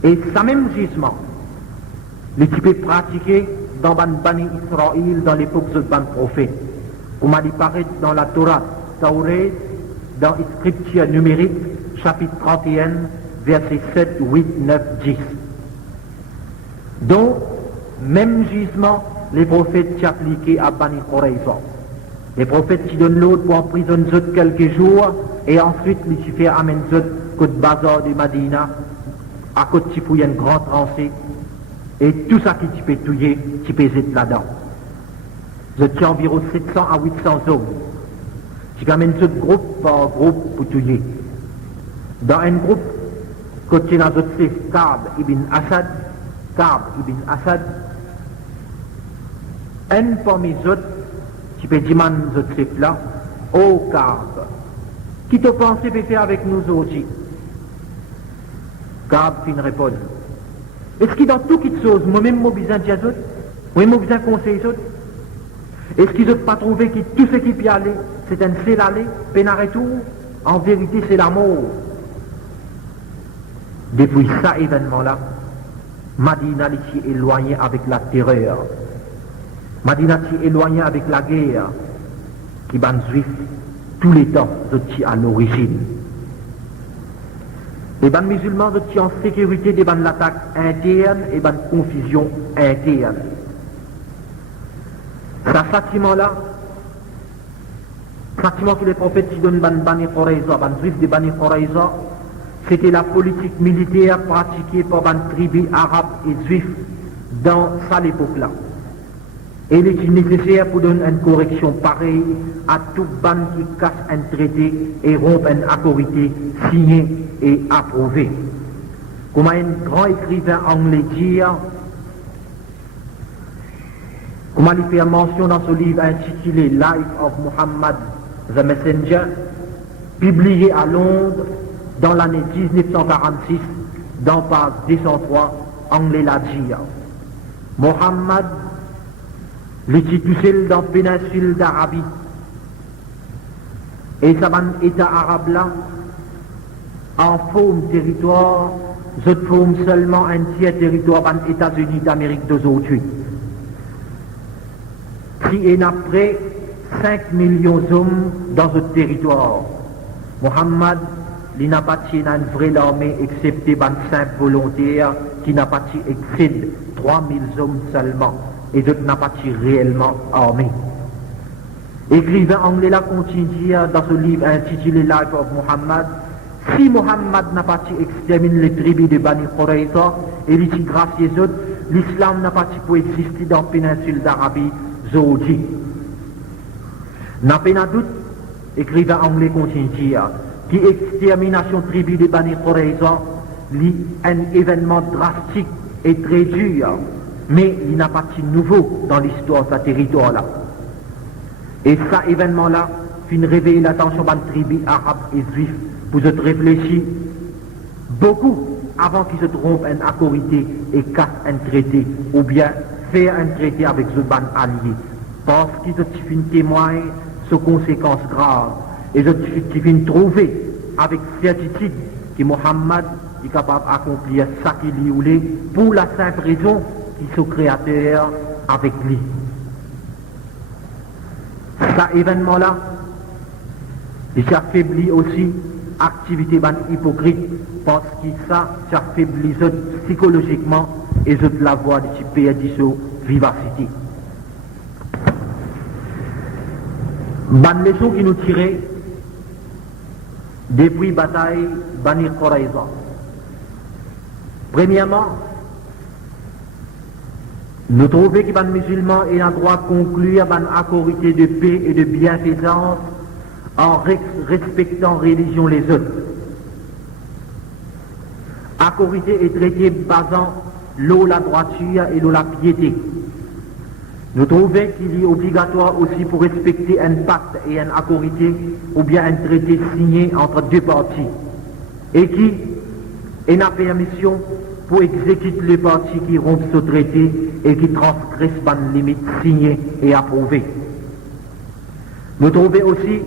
Et ça même gisement, il peut pratiquer dans Bani Israël dans l'époque de Bani prophète. Comme il paraît dans la Torah, Tauret, dans la scripture numérique, chapitre 31, versets 7, 8, 9, 10. Donc, même gisement, les prophètes s'appliquaient à Bani Qurayza. Les prophètes qui donnent l'autre pour emprisonner eux quelques jours, et ensuite, ils se font amener eux côté bazar de Madina, à côté de fouiller un grand tranché, et tout ça qui peut touiller, qui peut être là-dedans. Vous êtes environ 700 à 800 hommes, qui amènent eux groupe par groupe pour touiller. Dans un groupe, côté dans notre chef Ka'b ibn Asad, un parmi les autres, qui peut dire notre chef là, ô Ka'b, qui te pensez peut faire avec nous aujourd'hui? Ka'b fin répond, est-ce qu'il dans tout quelque chose, moi-même, moi besoin de dire autres, moi-même, besoin de conseiller autres? Est-ce qu'ils n'ont pas trouvé que tout ce qui peut aller, c'est un seul aller, pénaré tout? En vérité, c'est la mort. Depuis ça événement-là, Madina s'est éloignée avec la terreur. Madina s'est éloignée avec la guerre qui ban juif tous les temps à l'origine. Les ban musulmans sont en sécurité des ban l'attaque interne et ban confusion interne. Ce châtiment-là, châtiment que les prophètes qui donnent Bani Qurayza, ban juif de Bani Qurayza, c'était la politique militaire pratiquée par les tribus arabes et juifs dans cette époque-là. Et il est nécessaire pour donner une correction pareille à tout ban qui casse un traité et rompt une accorité signé et approuvé. Comme un grand écrivain anglais dit, comme il fait mention dans ce livre intitulé Life of Muhammad the Messenger, publié à Londres dans l'année 1946, dans page 203, anglais l'a dit. Mohammed, l'étit tout seul dans la péninsule d'Arabie, et ça van état arabe là, en forme territoire, je forme seulement un tiers territoire des États-Unis d'Amérique d'aujourd'hui. Qui est après 5 millions d'hommes dans ce territoire. Mohammed, il n'a pas tiré une vraie armée, excepté les simples volontaires, qui n'a pas excède 3000 hommes seulement, et d'autres n'a pas réellement armé. Écrivain anglais là continue dans ce livre intitulé Life of Muhammad, si Muhammad n'a pas exterminé les tribus de Bani Qurayza et les gracieux autres, l'islam n'a pas pu exister dans la péninsule d'Arabie aujourd'hui. N'a pas de doute, écrivain anglais continue qui extermination tribu de Bani Qurayza est un événement drastique et très dur, mais il n'a pas de nouveau dans l'histoire de ce territoire-là. Et cet événement-là finit réveiller l'attention de tribus arabes et juifs pour se réfléchir beaucoup avant qu'ils se trompent un accorité et cassent un traité, ou bien faire un traité avec ce ban allié, parce qu'ils se finissent témoigner de conséquences graves. Et je viens trouver avec certitude que Mohammed est capable d'accomplir ce qu'il voulait pour la simple raison qu'il est créateur avec lui. Cet événement-là, Et ça affaiblit aussi l'activité ban hypocrite parce que ça affaiblit psychologiquement et de la voix de perdre sa vivacité. Ban leçon qui nous tirait depuis bataille Bani Qurayza. Premièrement, nous trouvons que les musulmans aient un droit de conclure une accorité de paix et de bienfaisance en respectant religion les autres. Accorité est traité basant l'eau la droiture et l'eau la piété. Nous trouvons qu'il est obligatoire aussi pour respecter un pacte et une accorité ou bien un traité signé entre deux parties et qui est la permission pour exécuter les parties qui rompent ce traité et qui transgressent les limites signées et approuvées. Nous trouvons aussi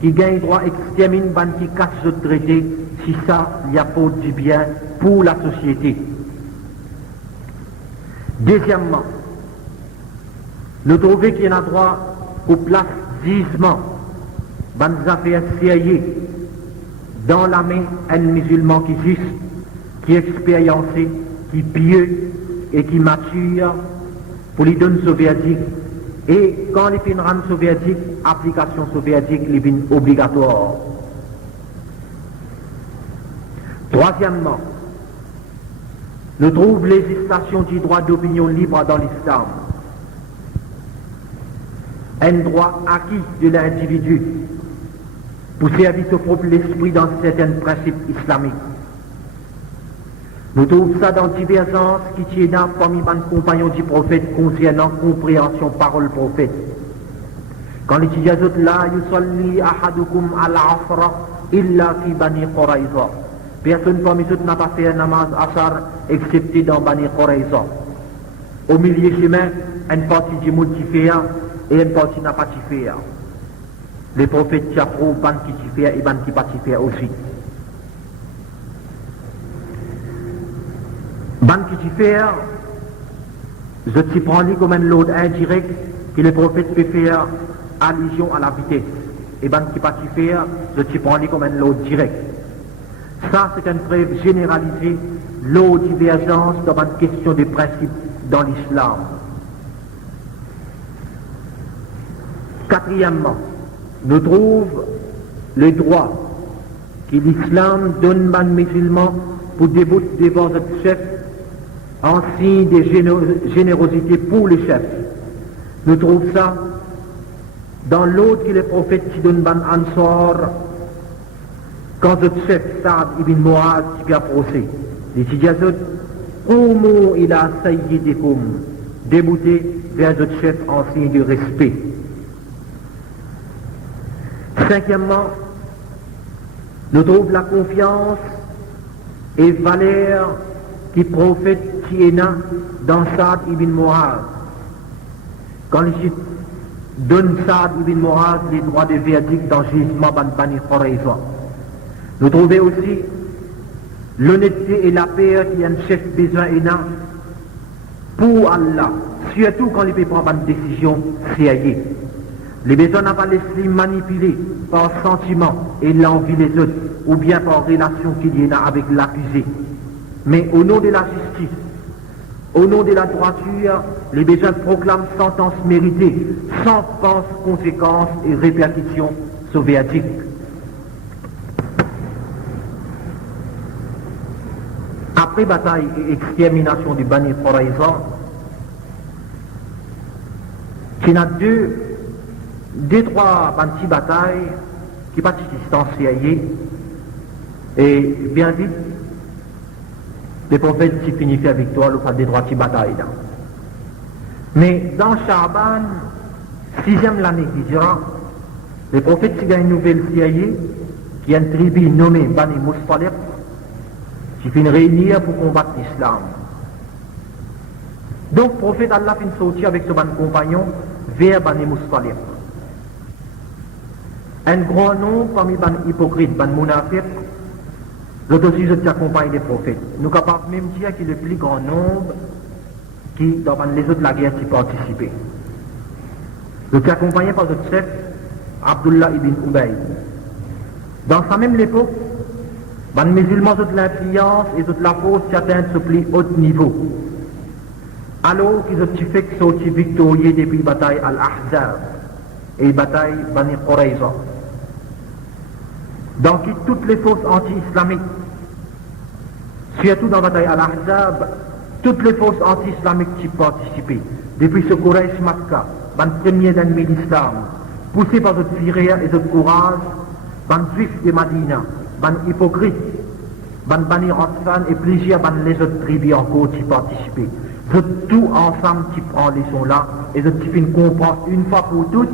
qu'il gagne droit extermine qui casse ce traité si ça y apporte du bien pour la société. Deuxièmement, nous trouvons qu'il y a un droit au place gisement des affaires sérieuses dans la main un musulman qui juste, qui est expériencé, qui pieux et qui mature pour les donner soviétiques. Et quand les finiront soviétiques, application soviétique est obligatoire. Troisièmement, nous trouvons l'existence du droit d'opinion libre dans l'islam. Un droit acquis de l'individu pour servir son propre esprit dans certains principes islamiques. Nous trouvons ça dans divergences qui tiennent parmi les compagnons du prophète concernant compréhension parole prophète. Quand les tijazot là, yusalli ahadukum al-afra illa fi Bani Qurayza. Personne parmi eux n'a pas fait un namaz asar excepté dans Bani Qurayza. Au milieu chemin, une partie du monde qui fait et une partie n'a pas fait. Les prophètes qui approuvent ban qui fait et ban qui pas fait aussi. Ban qui fait, je t'y prends comme un lot indirect que les prophètes peuvent faire allusion à la vitesse. Et ban qui pas fait, je t'y prends comme un lot direct. Ça, c'est une preuve généralisée, l'eau divergence dans une question de principe dans l'islam. Quatrièmement, nous trouvons le droit que l'islam donne aux musulmans pour débuter devant notre chef en signe de générosité pour le chef. Nous trouvons ça dans l'autre que les prophètes qui donnent ban ansor quand notre chef Saad ibn Mu'az qui a procès. Les tijazot, Oumu ila sayyidikum, débouté vers notre chef en signe de respect. Cinquièmement, nous trouvons la confiance et valeur qui prophète Tiena dans Saad ibn Mu'az. Quand il donne Saad ibn Mu'az les droits de verdict dans le jugement Bani Qurayza. Nous trouvons aussi l'honnêteté et la paix qui un chef besoin pour Allah, surtout quand il peut prendre une décision sérieuse. Les besoins n'ont pas laissé manipuler par sentiment et l'envie des autres, ou bien par relation qu'il y a avec l'accusé. Mais au nom de la justice, au nom de la droiture, les besoins proclament sentence méritée, sans pense, conséquences et répercussions soviétiques. Après bataille et extermination du Bani Qurayza, il y a deux, trois petites batailles qui partent distanciées et bien vite, les prophètes qui finissent la victoire, le des trois petites batailles. Mais dans Shaban, 6e l'année d'Hijra, les prophètes qui gagnent une nouvelle série, qui est une tribu nommée Bani Mustaliq, qui finit réunir pour combattre l'islam. Donc, le prophète Allah finit sortir avec son compagnon vers Bani Mustaliq. Un grand nombre parmi les hypocrites, les munafiq, l'autre aussi qui accompagne les prophètes. Nous sommes capables même de dire qu'il y a le plus grand nombre qui, dans les autres de la guerre, qui participent. Le qui accompagné par notre chef, Abdullah ibn Ubay. Dans sa même époque, les musulmans ont l'influence et ont la force qui atteint ce plus haut niveau. Alors qu'ils ont fait que sont victorieux depuis la bataille Al-Ahzab et la bataille Bani Qurayza. Donc toutes les forces anti-islamiques, surtout dans la bataille Al-Ahzab, toutes les forces anti-islamiques qui participaient, depuis ce Quraysh Makkah, le premier ennemi de l'islam, poussé par votre fierté et votre courage, les juifs de Madina, les hypocrites, les Bani Ghatfan et plusieurs les autres tribus encore qui participaient. C'est tout ensemble qui prend les sons là et qui fait comprendre une fois pour toutes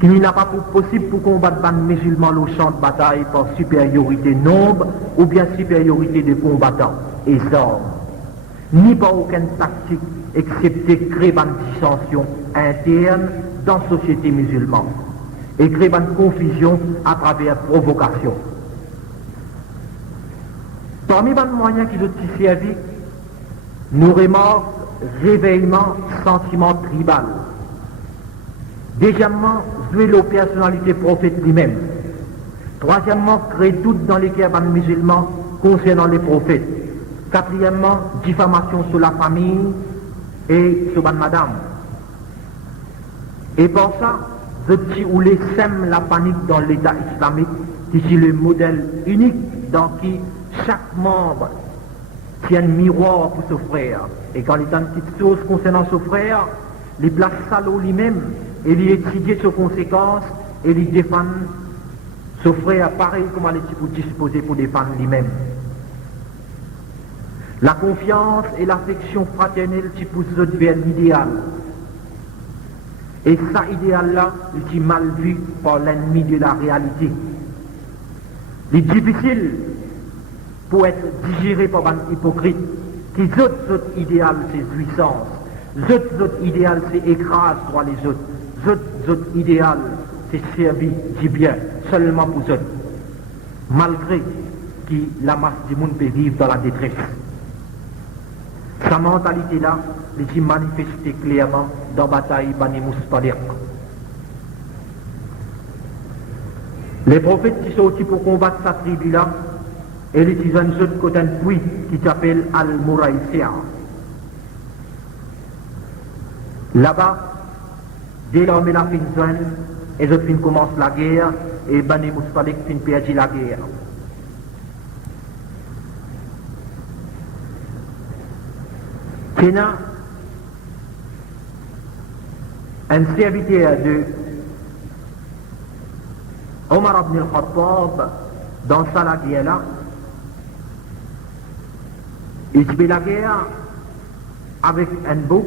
qu'il n'y a pas possible pour combattre les musulmans au champ de bataille par supériorité nombre ou bien supériorité des combattants et armes, ni par aucune tactique excepté créer une dissension interne dans la société musulmane et créer une confusion à travers provocation. Parmi les moyens qui ont servi, nous remarquons réveillement sentiment tribal. Deuxièmement, jouer la personnalité prophète lui-même. Troisièmement, créer doute dans les cœurs des musulmans concernant les prophètes. Quatrièmement, diffamation sur la famille et sur madame. Et pour ça, je dis où les sème la panique dans l'État islamique, qui est le modèle unique dans qui chaque membre tient un miroir pour son frère. Et quand il y a une petite chose concernant son frère, il place ça lui-même et il étudie ses conséquences et il défend son frère pareil comme il est disposé pour défendre lui-même. La confiance et l'affection fraternelle qui poussent vers l'idéal. Et ça, idéal-là, il est mal vu par l'ennemi de la réalité. Il est difficile pour être digéré par un hypocrite qui autres idéal c'est puissance, autres idéal c'est écrase droit les autres idéal c'est servir du bien seulement pour eux, malgré que la masse du monde peut vivre dans la détresse. Sa mentalité-là, elle est manifestée clairement dans la bataille Bani Mustaliq. Les prophètes qui sont sortis pour combattre sa tribu-là, et ils utilisent un autre côté de puits qui s'appelle Al-Muraïsia. Là-bas, dès l'armée la fin de les autres commencent la guerre et Bani Mustaliq fin perdre la guerre. Kena, un serviteur de Omar ibn al-Khattab dans la guerre là, il fait la guerre avec un bouc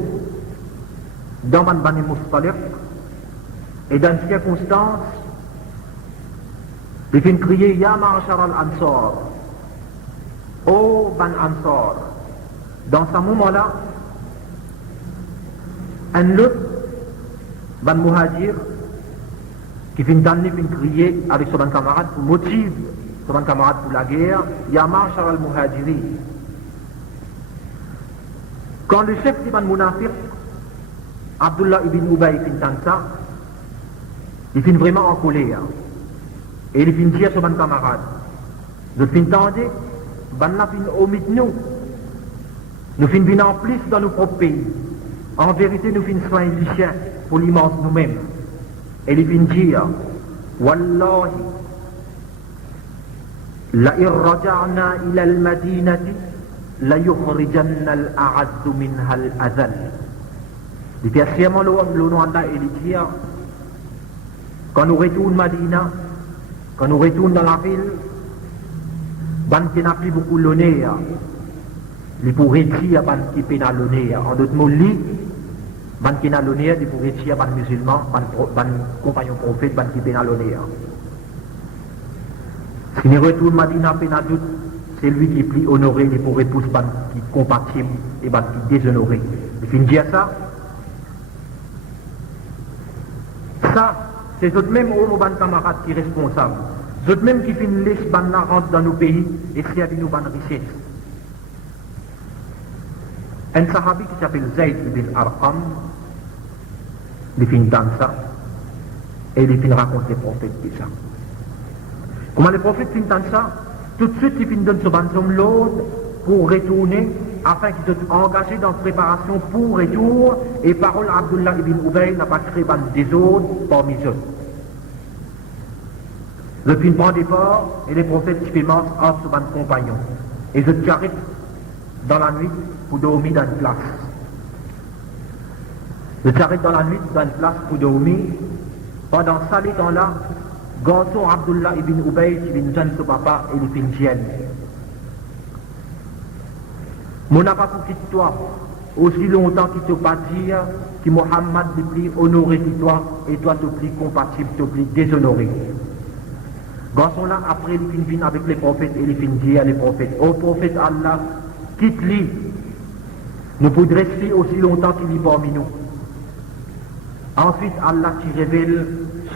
dans Bani Mustaliq et dans ces circonstances, il fait crier Ya Ma'ashar al-Ansar, ô Ban Ansar. Dans ce moment-là, un autre, Ban Muhajir, qui vient d'amener, vient crier avec son camarade pour motiver son camarade pour la guerre, Ya Ma'ashar al-Muhajiri. Quand le chef du Ban Munafiq, Abdullah ibn Ubay vient ça, il vient vraiment en colère. Et il vient dire à son camarade, nous vient tendre, Ban la vient omite nous. Nous venons en plus dans nos propres pays. En vérité, nous venons soigner les chiens pour l'immense nous-mêmes. Et ils viennent dire, Wallahi, la irraja'na ila al-madinati, la yukhrijanna al-a'azzu minha al-azal. Il dit, assurément, le nom d'Allah, il dit, quand nous retournons à Madina, quand nous retournons dans la ville, ban qui n'a plus beaucoup l'honneur. Il pourrait dire ban qui pénal l'honneur. En d'autres mots, lui, ban qui n'a l'honneur, il pourrait dire ban musulman, ban compagnon prophète, ban qui pénal l'honneur. Si nous retournons à Madina, pénal doute, c'est lui qui est plus honoré, il pourrait pousser ban qui est compatible et ban qui est déshonoré. Il finit dire ça. Ça, c'est eux même au ban camarade qui est responsable. Eux même qui finissent les ban rentre dans nos pays et servent nous ban richesse. Un sahabi qui s'appelle Zayd ibn Arqam, il finit dans ça et il finit raconter le prophète de ça. Comment les prophètes finissent ça? Tout de suite, ils finissent de se battre l'autre pour retourner, afin qu'ils soient engagés dans la préparation pour retour, et parole Abdullah ibn Ubay n'a pas créé des autres parmi eux. Le film prend d'effort, et les prophètes qui commencent entre ses compagnons. Et ils se carrent dans la nuit pour dormir dans une place. Ils s'arrêtent dans la nuit dans une place pour dormir. Pendant ça, les temps-là, garçon Abdullah ibn Ubay qui vient jeune son papa et les filles viennent. Mon n'a pas pour toi aussi longtemps qu'il ne te pas dire que Mohammed est plus honoré que toi et toi tu es plus compatible, tu es plus déshonoré. Garçon là, après les filles viennent avec les prophètes et les filles disent à les prophètes, ô prophète Allah, quitte-les. Nous pourrons rester aussi longtemps qu'il est parmi nous. Ensuite, Allah qui révèle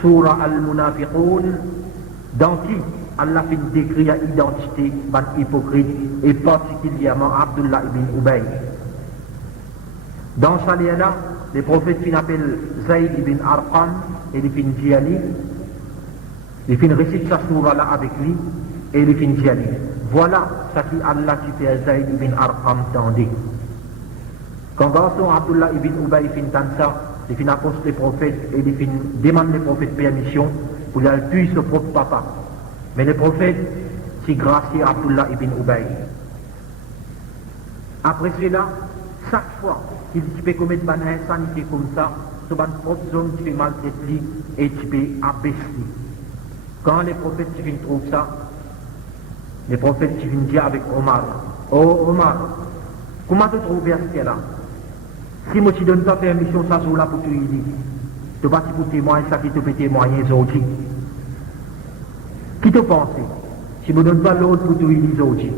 Surah Al-Munafiqun, dans qui Allah fait décrire l'identité des hypocrites et particulièrement Abdullah ibn Ubay. Dans ce lien-là, les prophètes qui s'appellent Zayd ibn Arqam et les filles d'Yali, les filles récitent sa surah-là avec lui et les filles d'Yali. Voilà ce qui Allah qui fait Zayd ibn Arqam tendait. Quand garçon Abdullah ibn Ubay finit ça, les filles approchent les prophètes et les filles demandent les prophètes permission pour qu'ils puissent son propre papa. Mais les prophètes, c'est gracieux Abdullah ibn Ubay. Après cela, chaque fois qu'il peut commettre une insanité comme ça, c'est une propre zone qui fait maltraiter et qui peut abaisser. Quand les prophètes qui viennent trouver ça, les prophètes qui viennent dire avec Omar, oh Omar, comment tu trouves bien ce qu'il y a là? Si moi tu donnes pas permission, ça joue là pour te dire. Tu vas pour témoigner, ça qui te peut témoigner aujourd'hui. Qui te pense? Si je ne donne pas l'autre pour te dire aujourd'hui.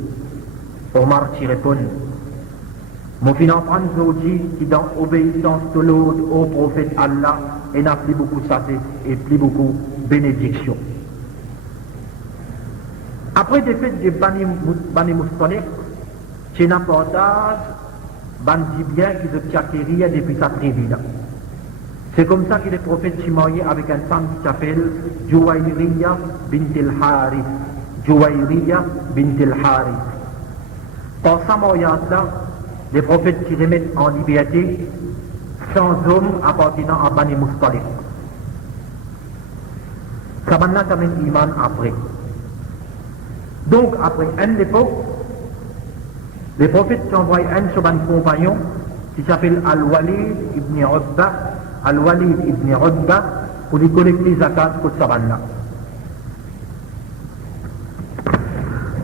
Omar t'y répond. Mon finan prend aujourd'hui qui dans obéissance de l'autre au prophète Allah et n'a plus beaucoup sagesse et plus beaucoup bénédiction. Après des fêtes de Bani Mustalik, c'est un portage bandit bien qui se tient depuis sa tribu. C'est comme ça que les prophètes sont mariés avec une femme qui s'appelle Juwayriya bint al-Harith. Juwayriya bint al-Harith. Par sa mariage-là, les prophètes qui remettent en liberté 100 hommes appartenant à Bani Mustalik. Ça va amène Iman après. Donc, après une époque, les prophètes s'envoient un sur un compagnon qui s'appelle Al-Walid ibn Utba, Al-Walid ibn Utba, pour lui collecter zakat pour Savanna.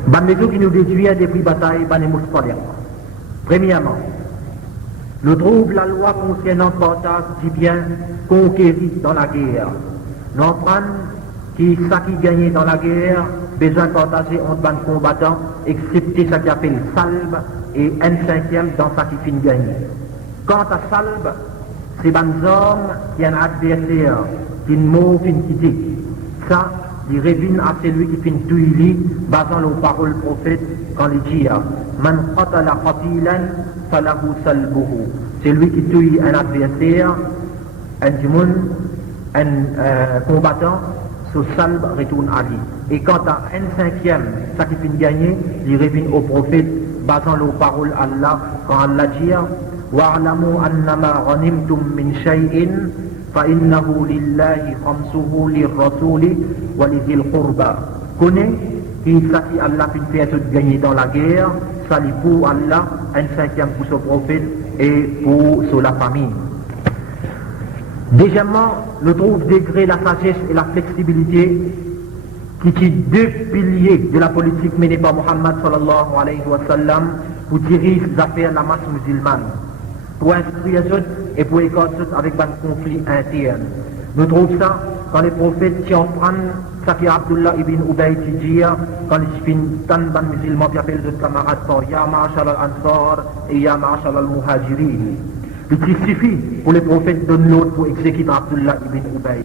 Bandezo qui nous déduit depuis bataille Bani Mustalik. Premièrement, nous trouvons la loi concernant le portage du bien conquéri dans la guerre. Nous apprenons qui ça qui gagnait dans la guerre, besoin de partager entre les combattants, excepté ce qui appelle salve et un cinquième dans ce qui finit gagner. Quant à salve, c'est les hommes qui ont un adversaire, qui ne mot fin quitté. Ça, il revient à celui qui finit tout il basant les paroles prophètes quand il dit Man qatala qatilan falahu salbuhu. C'est lui qui tue un adversaire, un combattant, ce salbe retourne à lui. Et quant à un cinquième, ça qui finit gagner, il revient au prophète basant les paroles Allah quand Allah dit wa'lamu annama ghanimtum min shay'in فإنه لله خمسه للرسول ولذي القربى. Connais qui ça qui Allah fait tout gagner dans la guerre, ça lui pour Allah, un cinquième pour son prophète et pour sur la famille. Deuxièmement, nous trouvons degré la sagesse et la flexibilité qui sont deux piliers de la politique menée par Muhammad sallallahu alayhi wa sallam pour diriger les affaires de la masse musulmane, pour instruire les autres et pour écarter avec un conflit interne. Nous trouvons ça quand les prophètes qui en prennent, ça qui est Abdullah ibn Ubay qui dit, quand ils finissent tant de musulmans qui appellent leurs camarades par Ya Ma'ashal al-Ansar et Ya Ma'ashal al-Muhajirin. Il suffit pour les prophètes de l'autre pour exécuter Abdullah ibn Ubay.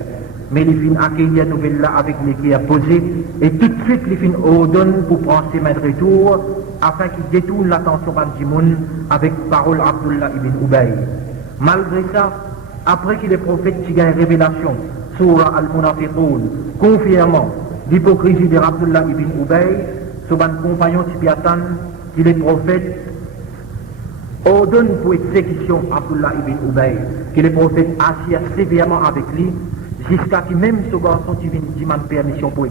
Mais les fins accueillir nouvelle là avec les qui a posé et tout de suite les fins ordonnent pour prendre ses mains de retour afin qu'ils détournent l'attention du monde avec parole Abdullah ibn Ubay. Malgré ça, après que les prophètes qui gagnent révélation, Surah Al-Munafiqun, confirmant l'hypocrisie de Abdullah ibn Ubay, son compagnon Tibiatan, qui est prophète, ordonne pour exécution Abdullah ibn Ubay, que le prophète assis sévèrement avec lui, jusqu'à ce que même ce garçon qui vient demander permission pour